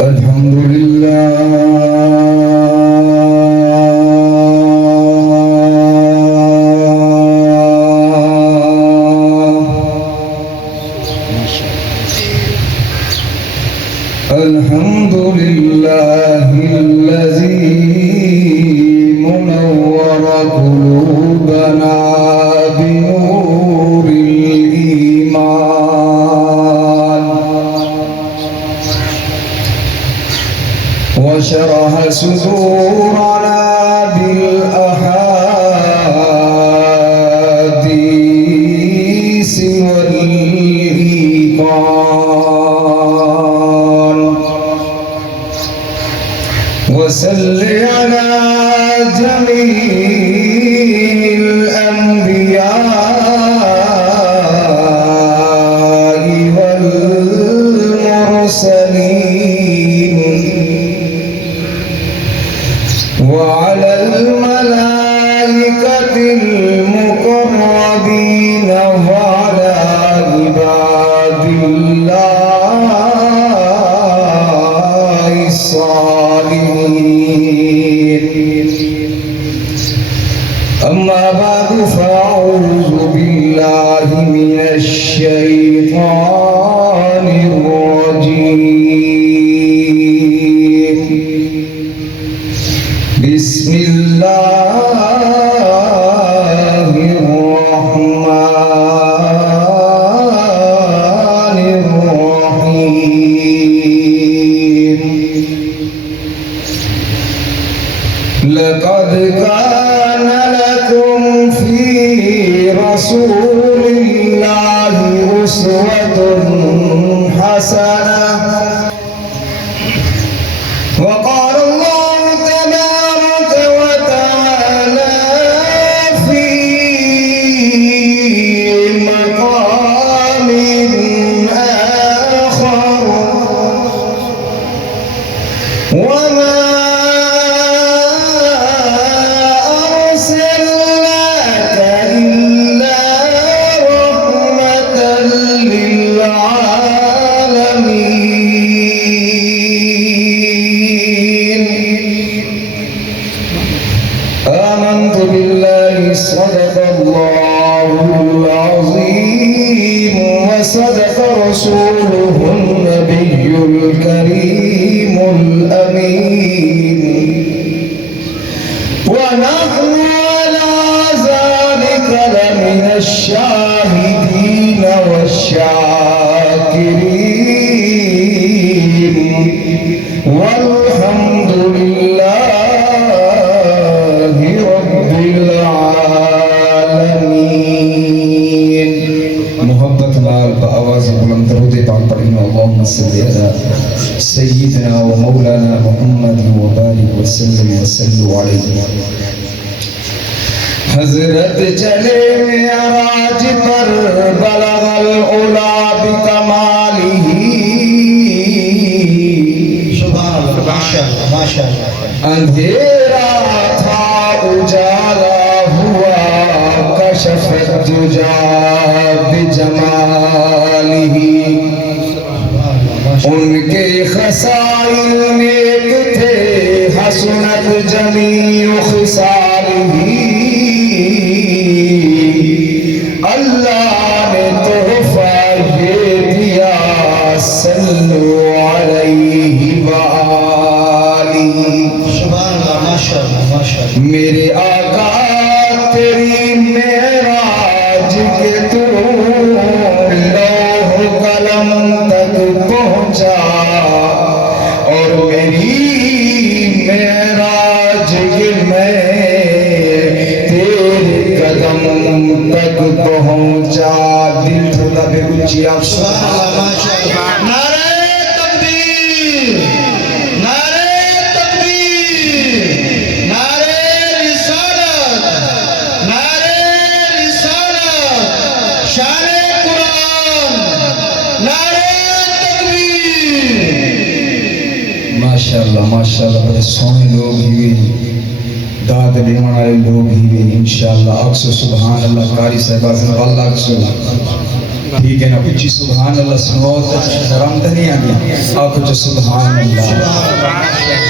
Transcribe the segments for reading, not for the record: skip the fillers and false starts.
الحمد لله الذي منور قلوبنا بنور الإيمان وشرح صدورنا بالأحاديث والإيمان وصل على جميع الأنبياء والمرسلين وعلى الملائكة المقربين وعلى عباد الله الصالحين. أما بعد فأعوذ بالله من الشيطان الرجيم. بسم الله الرحمن الرحيم. لقد كان لكم في رسول الله أسوة حسنة. وقال الله تبارك وتعالى في مقام آخر: وما أرسلناك إلا رحمة للعالمين. آمنت بالله صدق الله العظيم وصدق رسوله النبي الكريم الأمين. ونحن على ذلك لمن الشاهدين والشاكرين والحمد لله رب العالمين. محبت لال بآواز بلند درود پاک پڑھیں. اللهم صل على سيدنا ومولانا محمد وبارك وسلم وصلوا عليه. حضرت چلے معراج پر بلغ العلا بکمالہ. سبحان اللہ، ماشاءاللہ ماشاءاللہ. اندھیرا تھا اجالا ہوا، کشف الدجا بجمالہ. ان کے خصائل نیک تھے، حسنت جمیع خصالہ. اللہ نے تحفہ یہ دیا، صلو علیہ وآلہ. سبحان اللہ، ماشاءاللہ ماشاءاللہ. میرے آقا تیری معراج کے تو لوح قلم تک پہنچا، اور میری معراج کے میں تیرے قدم تک پہنچا. دل ٹھوٹا بے اونچی آپ نعرہ تکبیر، نعرہ تکبیر، نعرہ رسالت، نعرہ رسالت، شان قرآن، نعرہ تکبیر. ماشاءاللہ ماشاءاللہ. بڑے سونے لوگ ہی داد دینے والے لوگ ہی انشاءاللہ. اکسو سبحان اللہ. قاری صاحب اعظم اللہ اکسو. ٹھیک ہے نا؟ کچھ سبحان اللہ سنو تو شرم تو نہیں آتی؟ آپ کچھ سبحان اللہ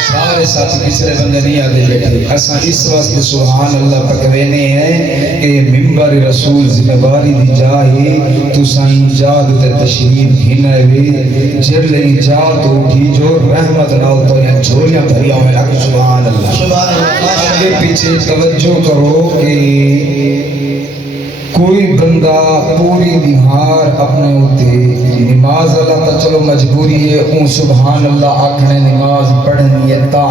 سارے ساتھی پچھلے بندے نہیں آتے بیٹھے اساں اس واسطے سبحان اللہ پکوینے ہیں کہ ممبر رسول ذمہ باری دی جائے تو سائیں جاد تے تشریف ہنے وے جل ایجاد اٹھی جو رحمت نال تو یا جھولیاں بھری ہوئے لگے سبحان اللہ آگے پیچھے توجہ کرو کہ کوئی بندہ پوری نہار اپنے ہوتے نماز اللہ تا چلو مجبوری ہے اون سبحان اللہ آکھنے نماز پڑھنی ہے تا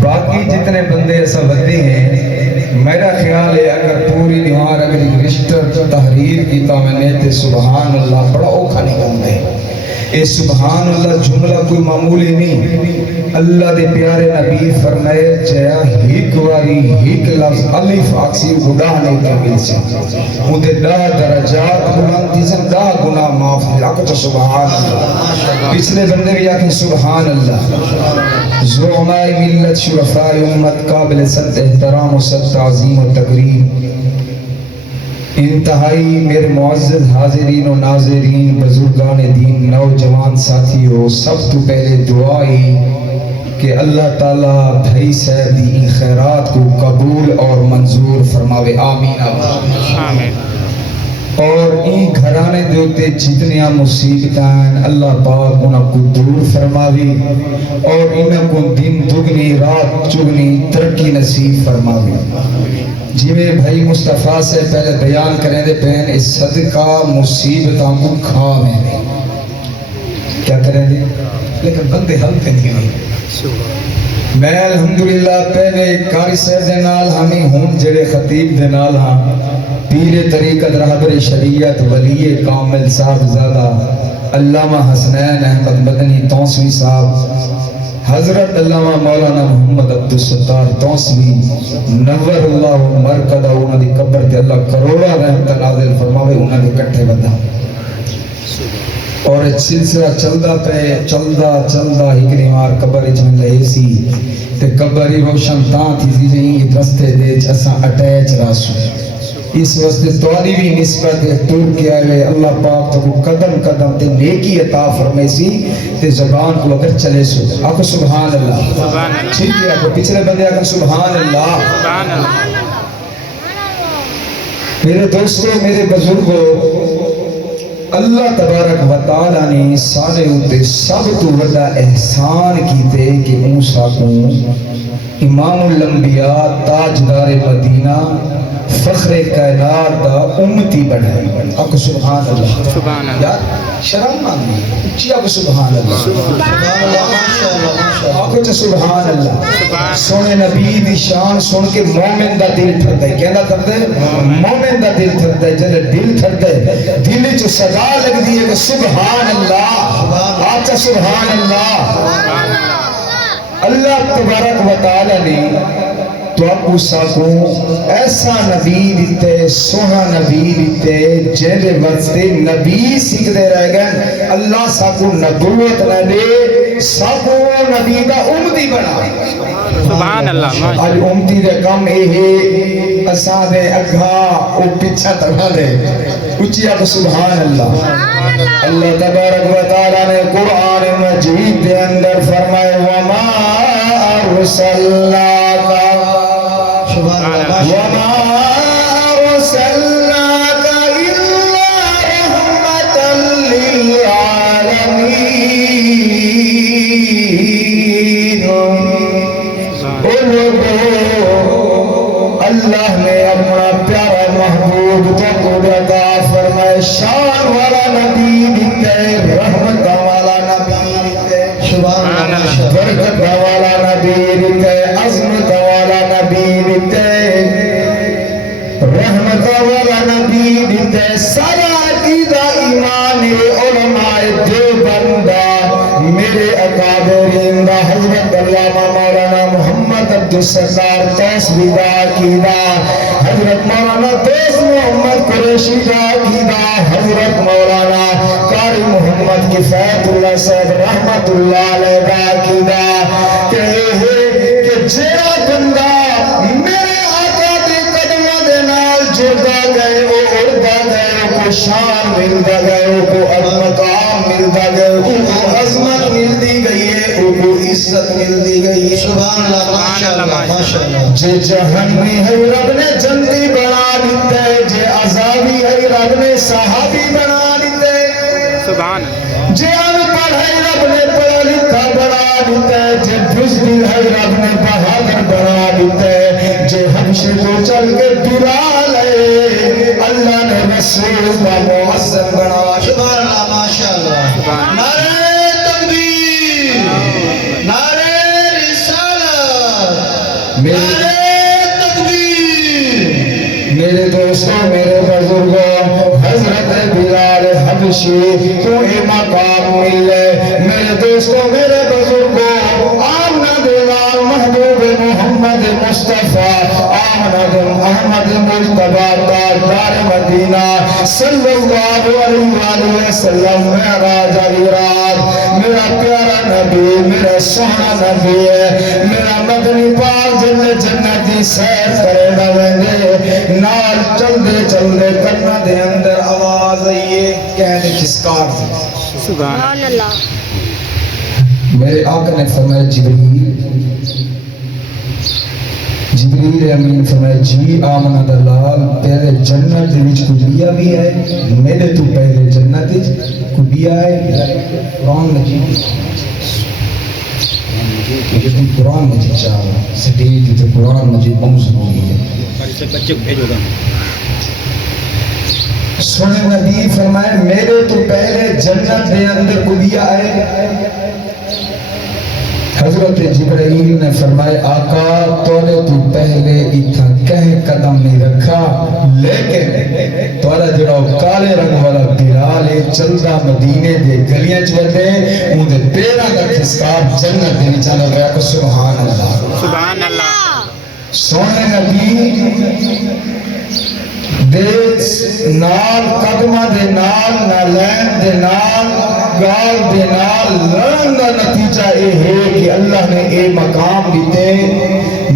باقی جتنے بندے ایسا بندے ہیں میرا خیال ہے اگر پوری نہار اگر ایک رجسٹر تحریر کیتا میں نے تے سبحان اللہ بڑا اوکھا نکل دے اے سبحان اللہ جملہ کوئی معمولی نہیں اللہ دے پیارے نبی فرمائے چاہیا ہیک واری ہیک لفظ الف آکسی گناہ نہیں کامل سے مجھے 10 درجات بلند دیزن 10 گناہ معاف ہے آکھو تو سبحان اللہ پچھلے بندے بھی آکھیں سبحان اللہ زعماء ملت شرفاء امت قابل صد احترام و صد تعظیم و تقریب انتہائی میرے معزز حاضرین و ناظرین بزرگان دین نوجوان ساتھیوں سب تو پہلے دعائی کہ اللہ تعالیٰ بھائی صاحب دی خیرات کو قبول اور منظور فرماوے آمین آمین اور این گھرانے دیوتے جتنیاں مصیبتاں اللہ پاک انہاں کو دور فرماوے اور انہاں کو دن دگنی رات چگنی ترقی نصیب فرماوے جی میں بھائی مصطفیٰ سے پہلے بیان کریں دے بہن اس صدقہ مصیبتاں کو کھا میں کیا کریں دے لیکن بندے حل پہ نہیں ہوئی میں الحمدللہ پہلے کاری صاحب دے نال ہمیں ہون جڑے خطیب دے نال ہاں پیر طریقت رہبر شریعت ولی کامل صاحب زادہ علامہ حسنین احمد مدنی توسوی صاحب حضرت علامہ مولانا محمد عبدالستار توسوی نور اللہ مرکدہ انہوں دی قبر تے اللہ کروڑا رحمت نازل فرماوے انہوں دی کٹھے بندہ اور ایک سلسلہ چلدا پہ چلدا ہکری مار قبر جن لئے سی تے قبری روشن تاں تھی سی جہیں رستے دے اساں اٹیچ راسو اس واسطے تواری بھی نسبت تور کے آئے اللہ پاک تو قدم قدم تے نیکی عطا فرمائے سی تے زبان کو اگر چلے سو آپ سبحان اللہ ٹھیک ہے آپ پچھلے بندے آگا سبحان اللہ میرے دوستو میرے بزرگوں اللہ تبارک و تعالیٰ نے سارے ہوتے سب تو بڑا احسان کیتے کہ موسیٰ کو امام الانبیاء تاجدار مدینہ فخر کائنات دا امتی بڑھائی آپ سبحان اللہ یار شرم مانگی اچھی آپ سبحان اللہ آپ کو سبحان اللہ سونے نبی دی شان سن کے مومن دا دل تھر دے کہنا تھر دے مومن دا دل تھر دے جنہیں دل تھر دے دل چو صدا لگ دیئے کہ سبحان اللہ آپ کا سبحان اللہ اللہ تبارک و تعالی نے تو آپ کو ساکو ایسا نبی دیتے سونا نبی دیتے جیلے وقتے نبی سکھ دے رہ گئے اللہ ساکو نبوت نہ دے ساکو نبی دا امتی بنا سبحان اللہ آج امتی دے کم اے اسا دے اگھا او پچھا تگا دے اچھی آپ سبحان اللہ اللہ تبارک و تعالیٰ نے قرآن مجید دے اندر فرمائے وما ارسلناک وما ارسلناک الا رحمتا للعالمین اللہ نے اپنا پیارا محبوب تو قدرتا فرمائے شان والا نبی دیتے رحمت والا نبی دیتے برکت والا نبی دیتے عظمت والا نبی دیتے رحمت والا نبی دیتے سارا عقیدہ ایمان علماء دیوبندہ میرے اکابرین دا حضرت علامہ مولانا محمد عبدالستار توسوی دا عقیدہ حضرت مولانا دوست محمد قریشی دا عقیدہ حضرت مولانا قاری محمد کفایت اللہ صاحب رحمت اللہ علیہ دا عقیدہ کہ جیڑا بندہ میرے آقا دے قدمہ دے نال جڑا گئے وہ اڑدا گئے کو شان ملتا گئے کو مقام ملتا گئے کو عظمت ملتی گئی ہے کو عزت ملتی گئی ہے سبحان اللہ ماشاءاللہ ماشاءاللہ جے جہنمی ہے رب نے جنتی بنا دیتے جے عذابی ہے رب نے صحابی بنا دیتے سبحان جے ان پڑھ ہے رب نے پڑھا لکھا بنا دیتے جے بزدل ہے رب نے بہادر بنا دیتے جے حبشے کو چل کے بلال ہے اللہ نے رسول کا مؤذن بنا سبحان اللہ ماشاءاللہ نعرہ تکبیر نعرہ رسالت نعرہ تکبیر میرے دوستوں میرے بزرگوں حضرت بلال حبشی تو یہ مقام ملے میرے دوستوں میرے بزرگوں آمنہ بلال محبوب محمد مصطفیٰ آمنہ احمد مجتبہ تاجدار مدینہ صلی اللہ علیہ وسلم معراج علی رات میرا پیارا نبی میرا سونا نبی ہے میرا مدنی پاک جنتی سیر کرے نویندے نال چل دے کرنا دے اندر آواز آئیے کہنے کسکار دی سبحان اللہ میرے آقا نے فرمایا جبریل امین فرمایا جی آمنہ دلال پہلے جنت دے وچ کوئی بیا بھی ہے میرے تو پہلے جنت وچ کوئی بیا ہے قرآن مجید قرآن مجید چاہا سٹیج تے قرآن مجید موضوع ہوئی ہے بچے بھیجو گا سنے نبی فرمائے میرے تو پہلے جنت دے اندر کوئی بیا ہے حضرت جبرائیل نے فرمائے آقا توڑے تو پہلے اتھا کہیں قدم نہیں رکھا لیکن توڑا جڑاؤ کالے رنگ والا بلال چلدہ مدینے دے گلیاں چلتے ان دے پیرا کا کھسکار جنت دے چانا گیا کو سبحان اللہ سبحان اللہ سونے نبی دے نال قدمہ دے نال نالین دے نال گال دے نال لڑن دا نتیجہ یہ ہے کہ اللہ نے اے مقام دیتے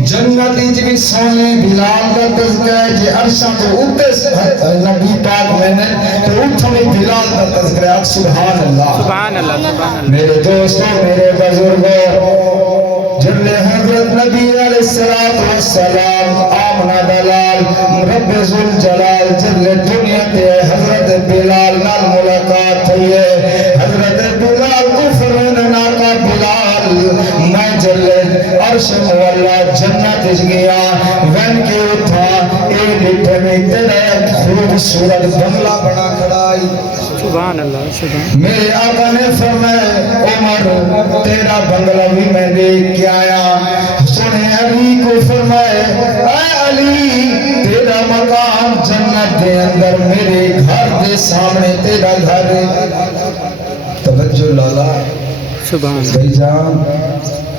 جنت بھی سونے بلال کا تذکرہ ہے جے عرشاں تو اوپر نبی پاک میں نے تو اتھنے بلال کا تذکرہ ہے سبحان اللہ سبحان اللہ میرے دوستوں میرے بزرگوں جل حضرت نبی علیہ السلام آمنہ دلال رب ذوالجلال جل دنیا تے حضرت بلال نال ملاقات ہوئی ہے حضرت بلال کو فرمانا کا بلال میں جل عرش مولا جنت گیا وین کے اٹھا اے لٹھے میں تیرا خوبصورت بنگلہ بنا کھڑائی سبحان اللہ سبحان میرے آقا نے فرمایا عمر تیرا بنگلہ بھی میں دیکھ کے آیا سنے علی کو فرمائے اے علی تیرا مقام جنت دے اندر میرے گھر دے سامنے تیرا گھر توجہ لالا سبحان بھائی جان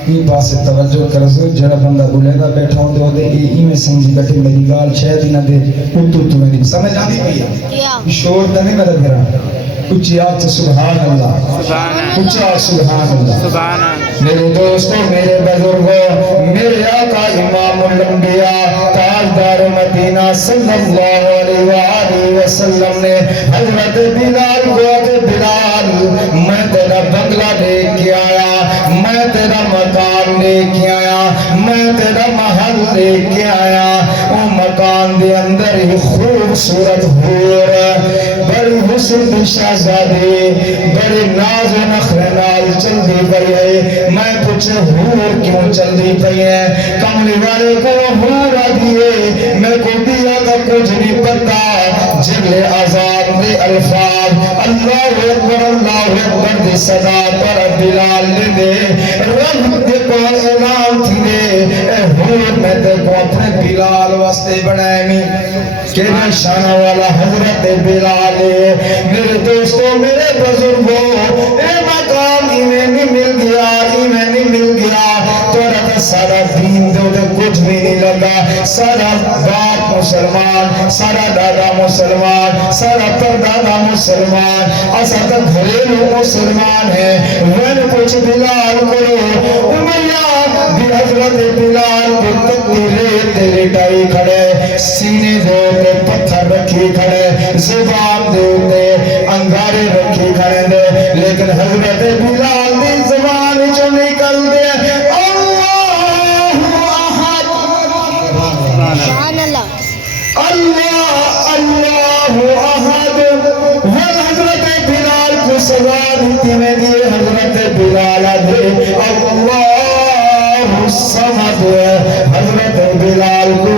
این پاسے توجہ کرسو جڑا بندہ بولے گا بیٹھا ہوں دے ای میں سمجھی بیٹھے میری گال شاید ہی نہ دے تو میری سمجھ آتی پیا شور تو نہیں میرا گھرا اچھی آج سبحان اللہ اچھی آج سبحان اللہ سبحان اللہ میرے دوستوں میرے بزرگوں میرے آقا امام الانبیاء تاجدار مدینہ صلی اللہ علیہ وآلہ وسلم نے حضرت بلال کو کہ بلال میں تیرا بنگلہ لے کے آیا میں تیرا مکان لے کے آیا میں تیرا محل لے کے آیا وہ مکان دے اندر ہی خوبصورت حور بڑی حسن شہزادی بڑے ناز و نخرے نال چلدی پئی ہے میں پوچھے حور کیوں چلدی پئی ہے کملی والے کو حور آدھیے میں کو دیا کا کچھ نہیں پتا جگلے آزاد دے الفاظ اللہ اکبر دی صدا پر بلال نے دے رب دے کو اعلان تھی دے اے حور میں دے کو اپنے بلال واسطے بنائے میں کہ نشانہ والا حضرت بلال میرے دوستوں میرے بزرگوں اے مقام انہیں نہیں مل گیا تو رہا سارا دین دے کچھ بھی نہیں لگا سارا باپ مسلمان سارا دادا مسلمان سارا پردادا مسلمان ایسا تک گھریلو مسلمان ہے وین کچھ بلال کرو امیہ بھی حضرت بلال کو تکتی ریتے لٹائی کھڑے سینے دے پتھر رکھی کھڑے زبان دے انگارے رکھی کھڑے دے لیکن حضرت بلال دی زبان چو نکل دے سبحان اللہ اللہ اللہ احد حضرت بلال کو سزا دیتی میں دیے حضرت بلال دے اللہ الصمد حضرت بلال کو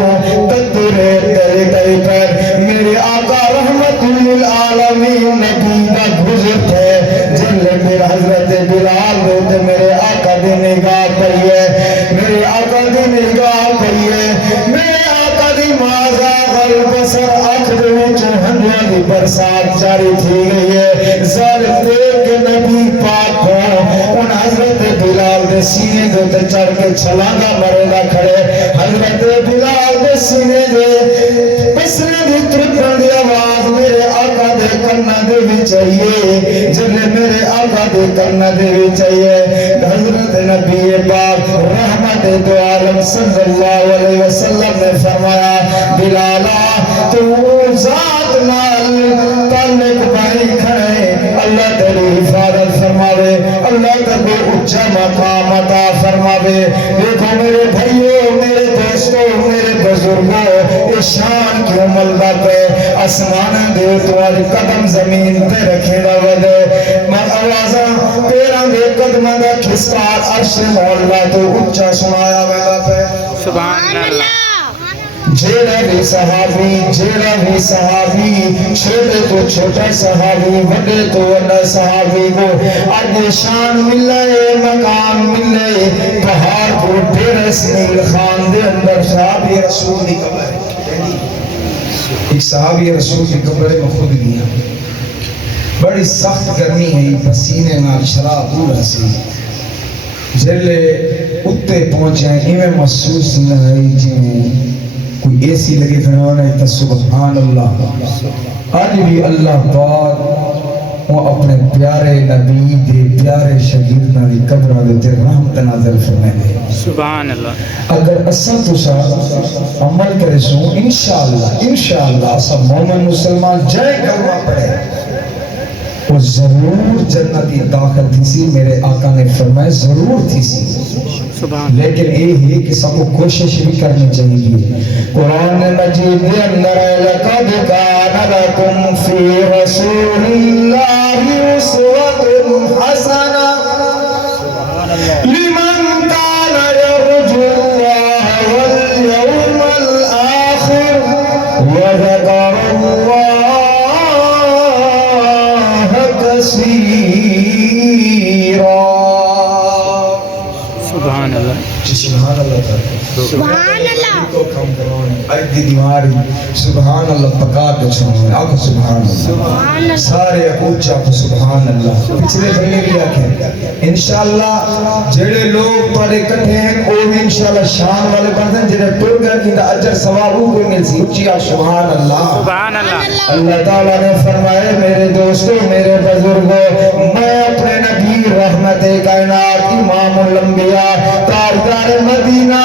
تدرے تیرے تیرے پر میرے آقا رحمت للعالمین نبی کا گزر تھے جن میرے حضرت بلال دے میرے آقا دی نگاہ پئی ہے میرے آقا دی نگاہ پئی ہے میرے آقا دی مازا البصر آنکھ دے وچ ہنجیاں دی برسات جاری تھی گئی ہے ظالم دیکھ کے نبی پاک کو ان حضرت بلال دے سینے دے تے چڑھ کے چھلانگا مرے گا کھڑے حضرت بلال دے سینے دے پسنے دی ترکن دی آواز میرے آقا دے کرنا دے بھی چاہیے جنہیں میرے آقا دے کرنا دے بھی چاہیے حضرت نبی پاک رحمت دو عالم صلی اللہ علیہ وسلم نے فرمایا بلالا تو ذات نال تعلق بھائی کھڑے اللہ تیری حفاظت فرماوے اللہ تیرے اچھا مقام عطا فرماوے دیکھو میرے بھائیوں میرے دوستوں میرے بزرگوں شان کیوں ملدہ پہ اسمان دے تو آج قدم زمین پہ رکھے دا ودے میں آوازاں پیران دے قدمہ دا کھسکار عرش مولا تو اچھا سنایا ویدہ پہ سبحان اللہ جیڑا بھی صحابی چھوٹے تو چھوٹا صحابی بڑے تو بڑا صحابی کو آج شان ملے مقام ملے پہاڑ کو ڈیر اسمیل خان دے اندر صحابی رسول دی قبر ہے ایک صحابی رسول دی قبر میں خود گیا بڑی سخت گرمی ہے پسینے نال شراب پورا سی جلے اتے پہنچے ہمیں محسوس نہ ہے جنہیں کوئی ایسی لگے فرمانا ہے سبحان اللہ آج بھی اللہ پاک وہ اپنے پیارے نبی دے پیارے شاگرداں دی قبراں دے رحمت نازل فرمائے سبحان اللہ اگر اساں تساں عمل کرے سو انشاءاللہ سب مومن مسلمان جائے کلمہ پڑھے وہ ضرور جنتی داخل تھی سی میرے آقا نے فرمائے ضرور تھی سی لیکن یہ ہے کہ سب کو کوشش بھی کرنی چاہیے قرآن مجید دے اندر لقد کان لکم فی رسول اللہ اسوۃ حسنہ لمن کان یرجو اللہ والیوم الآخر وذکر اللہ کثیرا سبحان اللہ سبحان اللہ سبحان اللہ کو کم کروانے آج دی دیواری سبحان اللہ پکا کے چھوڑنے آگو سبحان اللہ سارے اکوچا کو سبحان اللہ پچھلے بھلے بھی آکھیں انشاءاللہ جڑے لوگ پڑے کٹھے ہیں وہ بھی انشاءاللہ شان والے پڑھتے ہیں جڑے ٹور گئے کی اجر ثواب ہو کوئی مل سی اچھیا سبحان اللہ سبحان اللہ اللہ تعالیٰ نے فرمائے میرے دوستوں میرے بزرگوں میں اپنے نبی رحمت کائنات امام الانبیاء تاجدار مدینہ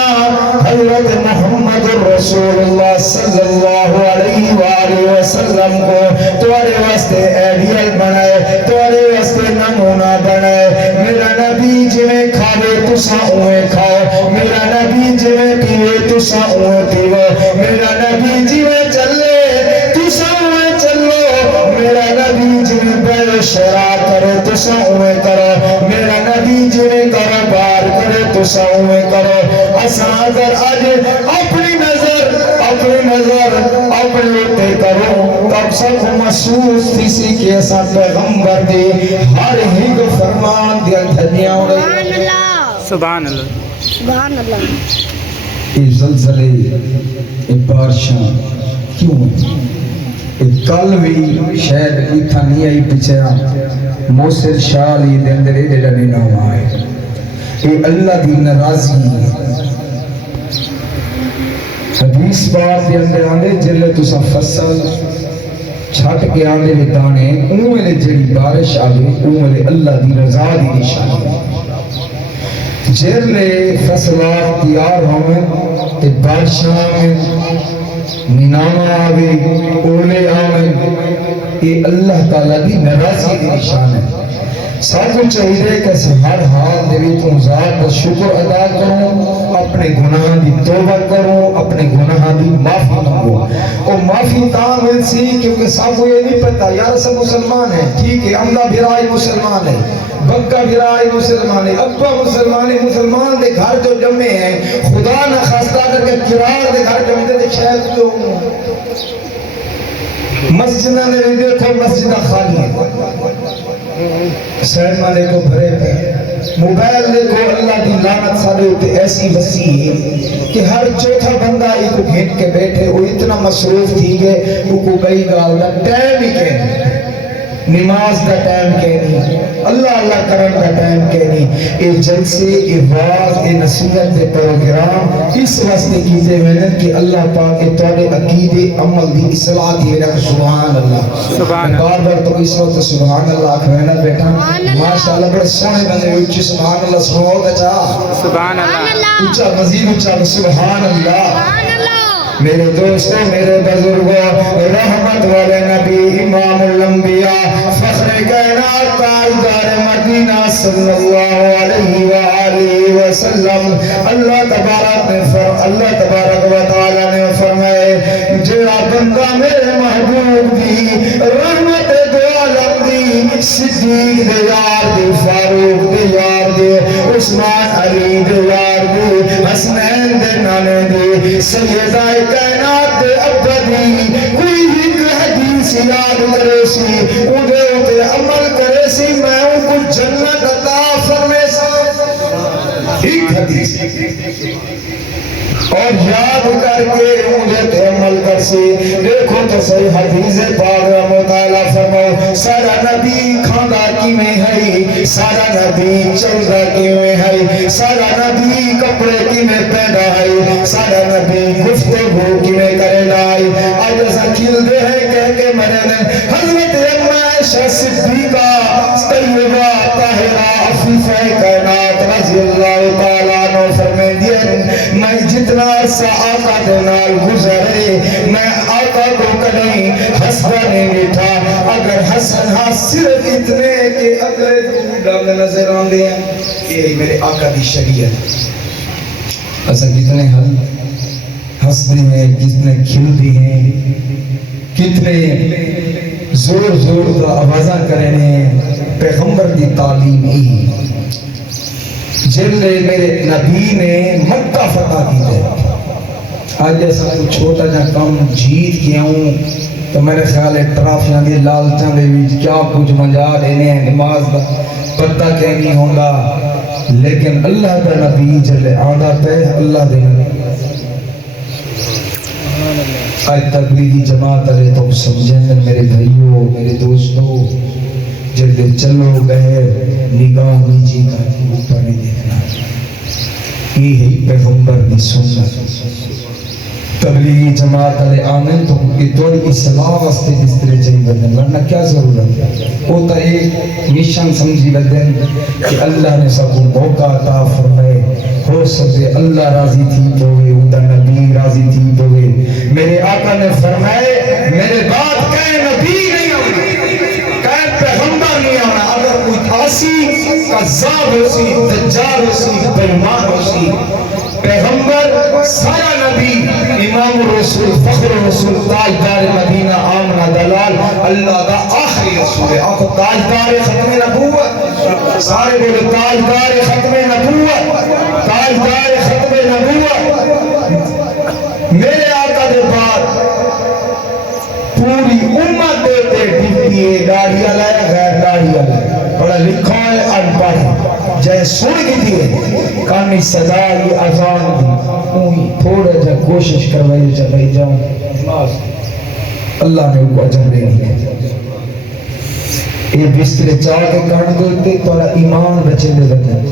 حضرت محمد رسول اللہ صلی اللہ علیہ وآلہ وسلم کو تمہارے واسطے ایڈیل بنائے تمہارے واسطے نمونہ بنائے میرا نبی جویں کھاوے تساں اوے کھاؤ میرا نبی جویں پیوے تساں اوے پیو میرا نبی جویں چلے تساں اوے چلو میرا نبی جویں بے شرع کرے تساں اوے کرو میرا نبی جویں کاروبار کرے تساں اوے کرو اساں اگر اج اپنی نظر اپنے تے کرو تب سب محسوس تھی سی کہ ایسا پیغمبر دے ہر ایک فرمان دیا دھنیا ہوئے سبحان اللہ سبحان اللہ یہ زلزلے یہ بارشاں کیوں ہیں کل بھی شاید اتھا نہیں آئی پچھا موسر شاہ لی دے اندر ایڈے ڈنے نام آئے یہ اللہ دی ناراضی ہے حدیث بات دے اندر آنے جلے تسا فصل چھٹ کے آنے لے دانے اوہ لے جڑی بارش آگے اوہ لے اللہ دی رضا دی نشانی جلے فصلات تیار ہوئے تے بارشاں میں نیناما آوے اولے آوے یہ اللہ تعالیٰ دی ناراضی دی نشان ہے ساتھ چاہیے کہ ہر حال دے وچ ذات دا شکر ادا کروں اپنے گناہ دی توبہ کروں اپنے گناہ دی معافی مانگو اور معافی تاں مل سی کیونکہ سب کو یہ نہیں پتا یار سب مسلمان ہیں ٹھیک ہے امدہ بھرائی مسلمان ہے بکا بھرائی مسلمان ہے ابا مسلمان ہے مسلمان دے گھر جو جمعے ہیں خدا نہ خواستہ کر کے کرار دے گھر جمعے دے شاید کیوں مسجدہ نے بھی دیکھو مسجدہ خالی ہے سینما دیکھو بھرے پہ موبائل دیکھو اللہ دی لعنت سارے ہوتے ایسی وسیع ہے کہ ہر چوتھا بندہ ایک کو گھنٹ کے بیٹھے وہ اتنا مصروف تھی گئے وہ کو گئی گال دا ٹائم ہی کہنے نماز دا ٹائم کہنی اللہ اللہ کرن دا ٹائم کہنی اے جلسے اے واز اے نصیحت دے پروگرام اس واسطے کیتے ہوئے کہ اللہ پاک کے توڑے عقیدے عمل دی اصلاح دی رکھ سبحان اللہ بار بار تو اس وقت سبحان اللہ کہنا بیٹا ماشاءاللہ بڑے سونے بندے اونچی سبحان اللہ سنو گا چاہ سبحان اللہ اونچا مزید اونچا سبحان اللہ میرے دوستوں میرے بزرگوں رحمت والے نبی امام الانبیاء فخر کائنات تاجدار مدینہ صلی اللہ علیہ وآلہ وسلم اللہ تبارک و تعالی نے فرمائے جڑا بندہ میرے محبوب دی رحمت دو عالم دی صدیق دے یار دی فاروق دے یار دے عثمان علی دے یار دے حسنین دے نانے دے سیدہ کائنات دے ابا دی کوئی ایک حدیث یاد کرے سی اودے اودے عمل کرے سی میں ان کو جنت عطا فرمے سا ایک حدیث اور یاد کر کے مجھے تے عمل کر سی دیکھو تو صحیح حدیث پاک مطالعہ فرماؤ سارا نبی کھانا کی میں ہے سارا نبی چلدا کی میں ہے سارا نبی کپڑے کی میں پہنا ہے سارا نبی گفتگو کی میں کرے لائی آج ایسا کھل دے ہے کہہ کے مرے نے حضرت عائشہ صدیقہ طیبہ طاہرہ عفیفہ کائنات رضی اللہ تعالیٰ عنہ فرمائے دیا میں جتنا عرصہ آقا دے نال گزرے میں آقا کو کہیں حسبہ نہیں بیٹھا اگر حسن ہاں صرف اتنے کہ اگلے ڈالے نظر آن دے ہیں یہ میرے آقا دی شریعت ایسا کتنے ہنستے ہیں کتنے کھلتے ہیں کتنے زور زور کا آوازہ کرنے پیغمبر دی تعلیم ہی جلے میرے نبی نے مکہ فتح کی ہے آج ایسا چھوٹا جا کم جیت کیا ہوں تو میرے خیال ہے ٹرافیاں دی لالچاں دے وچ کیا کچھ منجا دینے ہیں نماز دا پتہ کہنی ہوگا لیکن اللہ دا نبی جلے آدھا پہ اللہ دے نبی آج تقریبی جماعت علیہ تو سمجھیں میرے بھائیوں میرے دوستوں جلدے چلو گئے نگاہ نیجی کا اوپر نہیں دیکھنا یہ ہے پیغمبر دی سنت تبلیغی جماعت علیہ آمین تو یہ توڑی اصلاح واسطے اس طرح چاہیے بدن ورنہ کیا ضرورت ہے وہ تو ایک مشن سمجھی بدن کہ اللہ نے سب کو موقع عطا فرمائے ہو سکے اللہ راضی تھی پوے ادھر نبی راضی تھی پوے میرے آقا نے فرمائے میرے بات کہیں نبی نہیں ہونا کہیں پیغمبر نہیں ہونا اگر کوئی آسی قذاب ہو سی دجال ہو سی بیمان ہو سی پیغمبر سارا نبی امام الرسول فخر الرسول تاجدار مدینہ آمنہ دلال اللہ دا آخری رسول ہے آپ تاجدار ختم نبوت سارے بولے تاجدار ختم نبوت تاجدار ختم نبوت میرے آقا دے بعد پوری امت دیتے ڈیوٹی ہے داڑھیاں لائے غیر داڑھیاں لائے بڑا لکھا ہے انپڑھ جائے سن کی دیئے کانی صدا یہ آزان دی اونی تھوڑا جا کوشش کروائی جا بھائی جاؤں اللہ نے ان کو عجب لے لیا یہ بسترے چاہ کے کان دیتے توڑا ایمان بچے دے بدن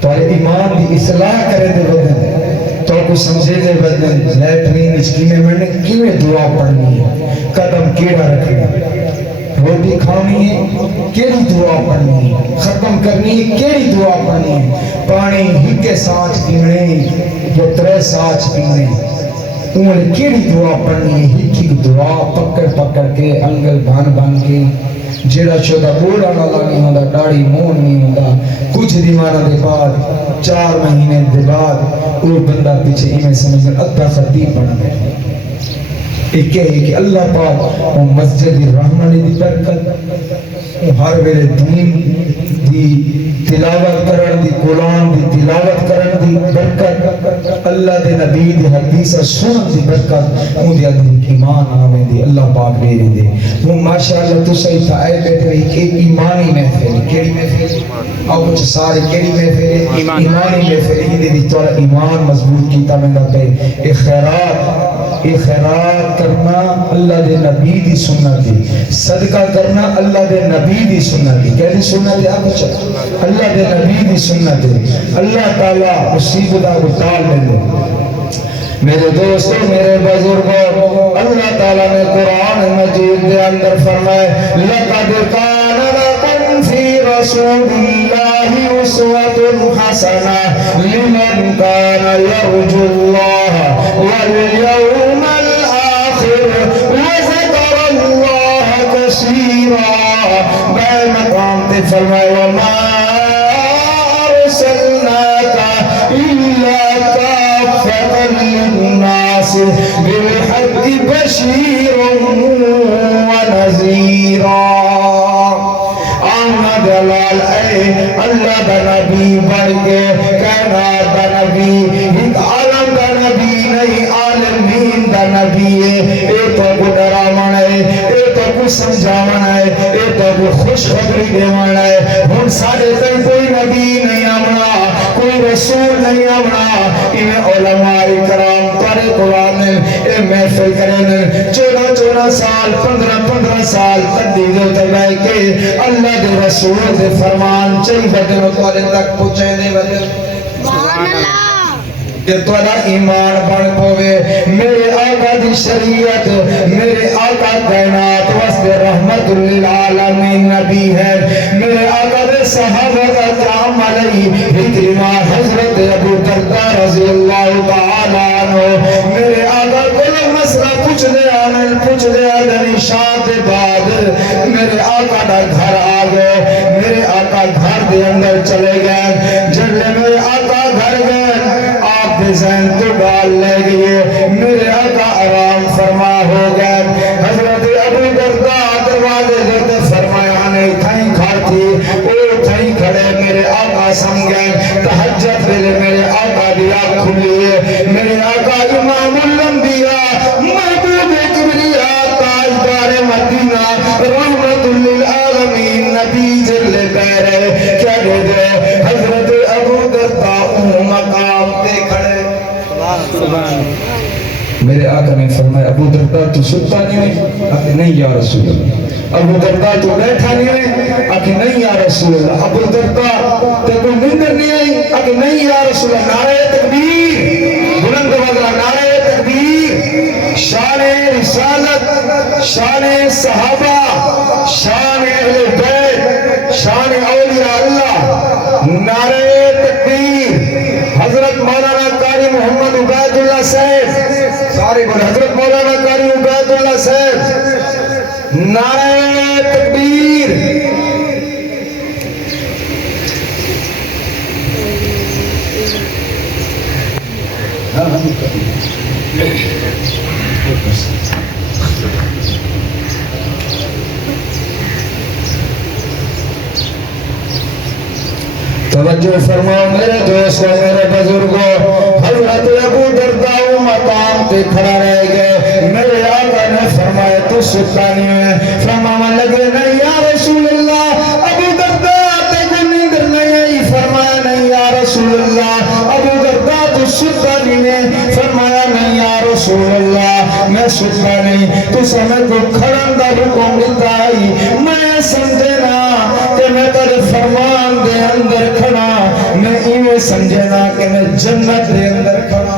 توڑا ایمان دی اصلاح کرے دے بدن تو کو سمجھے دے بدن لیٹرین اس میں مرنے کیویں دعا پڑھنی ہے قدم کیڑا رکھے روٹی کھانی ہے کیڑی دعا پڑھنی ہے ختم کرنی ہے کیڑی دعا پڑھنی ہے پانی ہکے سانچ پینے یا ترے سانچ پینے انہیں کیڑی دعا پڑھنی ہے؟ ایک ایک دعا پکڑ پکڑ کے انگل بان کے جیڑا شدہ بوڑا والا نہیں ہوتا، داڑھی مون نہیں ہوتا، کچھ دیوانہ دے بعد 4 مہینے دے بعد وہ بندہ پیچھے ہی میں سمجھیں ادھا خطیب بنا ہے۔ ایک ہے کہ اللہ پاک وہ مسجد رحمانی دی برکت، ہر ویلے دین دی تلاوت کرن دی، قرآن دی تلاوت کرن دی برکت، اللہ دے نبی دی حدیث سنن دی برکت، وہ دے دل ایمان آویں دی اللہ پاک دے دے۔ وہ ماشاءاللہ تو صحیح تھا اے بیٹھے ایک ایمانی محفل، کیڑی محفل؟ اور کچھ سارے کیڑی محفل؟ ایمانی محفل، ہی دے بھی تورا ایمان مضبوط کیتا میں نہ پہ اے خیرات کرنا اللہ دے نبی دی سنت دی، صدقہ کرنا اللہ دے نبی دی سنت دی، کہہ دی سنت دی آپ چاہتا اللہ دے نبی دی سنت دی۔ اللہ تعالیٰ مصیبتہ کو ٹال دے۔ میرے دوستو، میرے بزرگوں، اللہ تعالیٰ نے قرآن مجید دے اندر فرمائے لَقَدْ كَانَ لَكُمْ فِي رَسُولِ اللَّهِ أُسْوَةٌ حَسَنَةٌ لِمَنْ كَانَ يَرْجُو اللَّهَ وَالْيَوْمَ الْآخِرَ وَذَكَرَ اللَّهَ كَثِيرًا۔ میں مقام تے فرمائے وَمَا أَرْسَلْنَاكَ إِلَّا كَافَّةً لِلنَّاسِ بِالْحَقِّ بَشِيرًا وَنَذِيرًا۔ آمد جلال اے اللہ دا نبی بڑھ کے کائنات دا نبی، ایک عالم دا نبی نہیں عالمین دا نبی ہے۔ اے تو کو ڈراون ہے، اے تو کو سمجھاون ہے، اے تو کو خوشخبری دیون ہے۔ ہن سارے تن کوئی نبی نہیں آمنا، کوئی رسول نہیں آمنا، انہیں علماء کرام پڑھے قرآن اے محفل کریں 14 سال 15 سال تدیدے تبائی کے اللہ دے رسول دے فرمان چاہی بدن و توالے تک پہنچے دے بدن سبحان اللہ۔ کہ توڑا ایمان بڑھ پوے میرے آقا دی شریعت، میرے آقا کائنات وسط رحمت للعالمین نبی ہے، میرے آقا دے صحابہ کا قیام علیہ اکرمہ حضرت ابو درداء رضی اللہ تعالیٰ عنہ، میرے آقا کوئی مسئلہ پوچھ دے آنے شاہ دے بعد میرے آقا دا گھر آ گئے، میرے آقا گھر دے اندر چلے گئے، جلے میرے آقا گھر گئے آپ دے ذہن تو ڈال لے گئے، میرے آقا آرام فرما ہو گئے۔ حضرت ابو درداء دروازے دیتے فرمایا نے تھائیں کھاتی او تھائیں کھڑے، میرے آقا سمجھے تہجد ویلے میرے آقا دی آنکھ کھلی ہے، میرے آقا امام الانبیاء محبوب کبریاء تاجدار مدینہ رحمت للعالمین نبی جل پیرے کیا دے دے حضرت ابو درداء مقام تے کھڑے۔ میرے آقا نے فرمایا ابو درداء تو ستا نہیں ہے؟ آکے نہیں یا رسول اللہ۔ ابو درداء تو بیٹھا نہیں ہے؟ آکے نہیں یا رسول اللہ۔ ابو درداء تے کوئی نندر نہیں ہے؟ آکے نہیں یا رسول اللہ۔ نعرہ تکبیر، بلند وزرہ نعرہ تکبیر، شان رسالت، شان صحابہ، شان اہل بیت، شان اولیاء اللہ، نعرہ تکبیر۔ حضرت مولانا قاری محمد عبید اللہ صاحب، سارے بولے حضرت مولانا قاری عبید اللہ صاحب، نعرہ تکبیر۔ توجہ فرماؤ میرے دوستوں، میرے بزرگوں، حضرت ابو درداء مقام تے کھڑا رہ گئے، میرے آقا نے فرمایا تو ستا نہیں ہے؟ فرمایا لگے نہیں یا رسول اللہ۔ ابو درداء تے کو نیندر نہیں آئی؟ فرمایا نہیں یا رسول اللہ۔ ابو درداء تو ستا نہیں ہے؟ فرمایا نہیں یا رسول اللہ، میں ستا نہیں، تو سمجھ کو کھڑن دا حکم دیتا آئی، میں سمجھنا کہ میں تیرے فرمان دے اندر کھڑا، میں ایوے سمجھنا کہ میں جنت دے اندر کھڑا،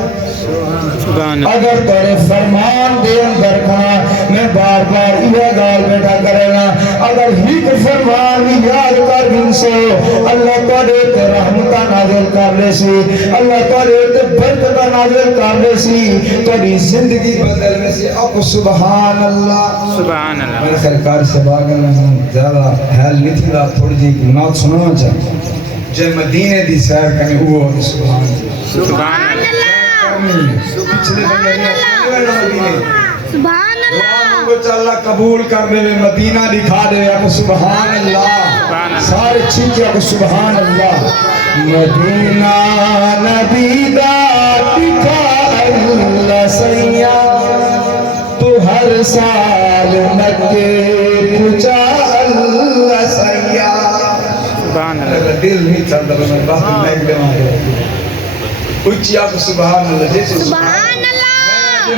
اگر تیرے فرمان دے اندر کھڑا میں میں بار بار یہ گال بیٹا کرے نا اگر ہی فرمان بھی یاد کر دن سو اللہ تعالی تے رحمتہ نازل کر لے سی اللہ تعالی تے برکتہ نازل کر لے سی تیری زندگی بدل میں سے اب سبحان اللہ سبحان اللہ میرے خیال سے باغ میں زیادہ حال نہیں تھی رات تھوڑی جی نات سنانا چاہتا جے مدینے دی سیر کرنے وہ سبحان اللہ سبحان اللہ سبحان اللہ کچھ اللہ قبول کر دے مدینہ دکھا دے اب سبحان اللہ سارے چیزیں اب سبحان اللہ مدینہ نبی دا دکھا اللہ سیاں تو ہر سال مکے پوچھا اللہ سیاں سبحان اللہ دل نہیں چلتا میں بات نہیں لے اچھی آپ سبحان اللہ جیسے سبحان اللہ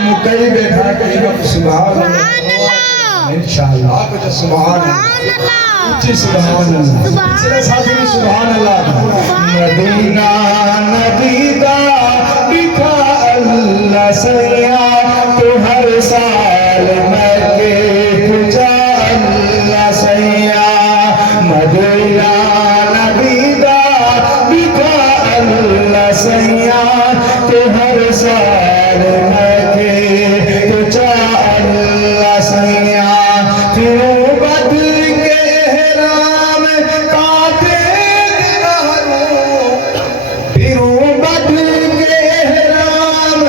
مکئی بیٹھا کہیں آپ سبحان سبحان اللہ اللہ انشاءاللہ آپ جو سبحان سبحان اللہ اچھی سبحان اللہ سبحان پچھلے ساتھی بھی سبحان اللہ مدینہ نبی دا دکھا اللہ سیاں تو ہر سال مکے پوچھا اللہ سیاں مدینہ نبی دا دکھا اللہ سیاں تو ہر سال مکے پوچھا اللہ سیاں پھروں بدر کے احرام کاتے دلہروں پھروں بدر کے احرام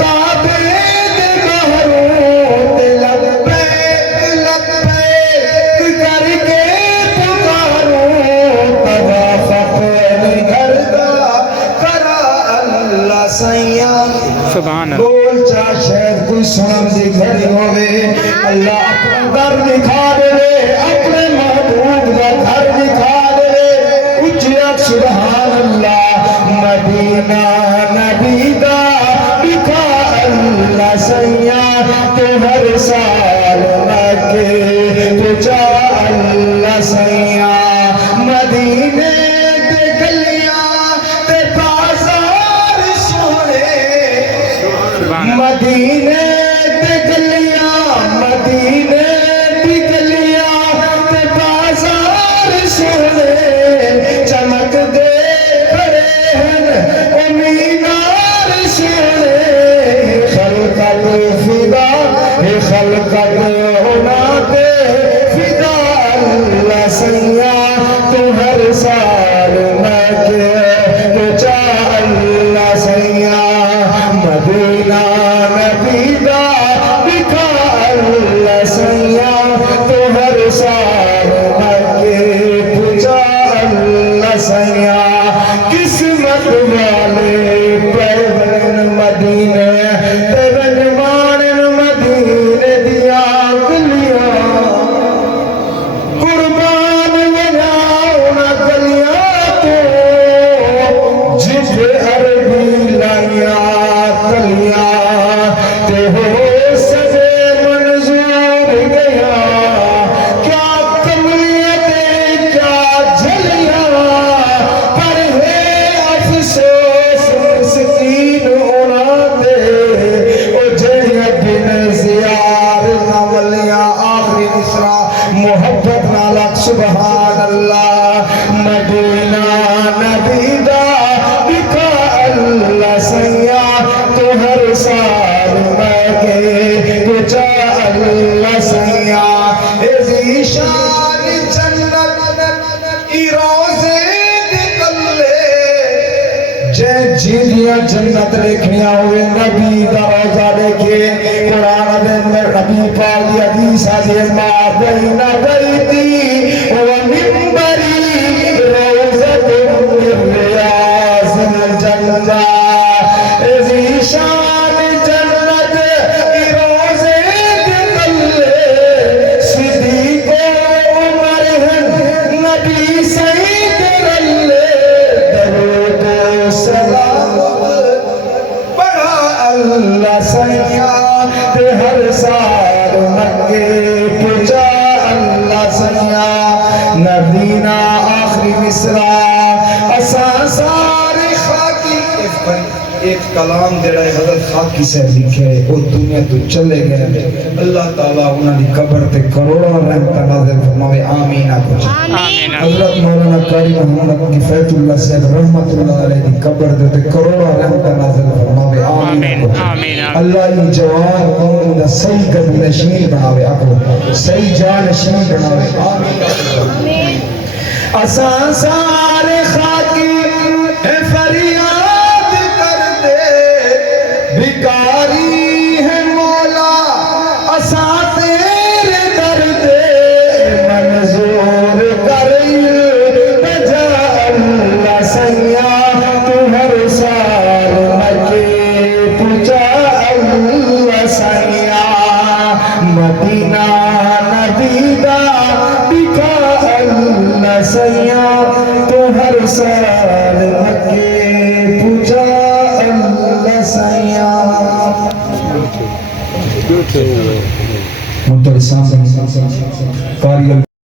کاتے دلہروں لبیک لبیک کر کے پکاروں تبا فقر گردہ کرا اللہ سیاں سبحان اللہ بول چاہ شاید کوئی سنم دی گھڑی ہوئے اللہ اپنا در دکھا دے اپنے محبوب کا گھر دکھا دے اچھیت سبحان اللہ مدینہ نبی دا دکھا اللہ سیاں تو ہر سال مکے پوچھا اللہ سیاں مدینے تے گلیاں تے بازار سونے مدینے تے گلیاں مدینے تے گلیاں تے بازار سونے چمک دے کھڑے ہیں او مینار سونے خلقت فدا ہے خلقت ہونا دے فدا اللہ سیاں تو ہر سال مکے پوچھا اللہ سیاں مدینہ نبی دا دکھا اللہ سیاں تو ہر سال مکے پوچھا اللہ سیاں قسمت والے پیون مدینے پیون مانن مدینے دیا گلیاں قربان بناؤنا گلیاں تو جب عربی لائیاں تلیاں تے ہو سجے منظور گیا کیا کملیت کیا جھلیاں پر ہے افسوس مسکین ہونا دے او جہی بن زیار نولیاں آخری مصرع محبت نالک سبحان اللہ مدینہ نبی دا دکھا اللہ سیاں تو ہر سال مکے پوچھا اللہ سیاں ایزی شان جنت ای روزے دکلے جے جیدیاں جنت لکھنیاں ہوئے نبی دا روزہ لکھے قرآن دن میں نبی پاک دی حدیث حضرت ما بین بیتی و منبری روزت من ریاض الجنہ ایزی شان جنت ای روزے دکلے صدیق و عمر ہن نبی سید رلے درود و سلام بڑھا اللہ سیاں تے ہر سال مکے پوچھا اللہ سیاں مدینہ آخری مصرع اساں سارے خاکی ایک کلام جڑا ہے حضرت خاکی صاحب لکھے ہے وہ دنیا تو چلے گئے اللہ تعالیٰ انہاں دی قبر تے کروڑوں رحمت نازل فرماوے آمین آکھو آمین حضرت مولانا قاری محمد کفایت اللہ صاحب رحمت اللہ علیہ دی قبر تے کروڑوں رحمت نازل فرماوے آمین آکھو آمین اللہ یہ جوان قوم دا صحیح قدم نشین بناوے آکھو صحیح جان نشین بناوے آمین اساں سارے خاکی اے فریاد کر دے بھکاری ہے مولا اساں تیرے در دے منظور کر بجا اللہ سیاں تو ہر سال مکے پوچھا اللہ سیاں مدینہ ندیدہ بکا اللہ سیاں تو ہر سال مکے پوچھا اللہ سیاں منتظر قاری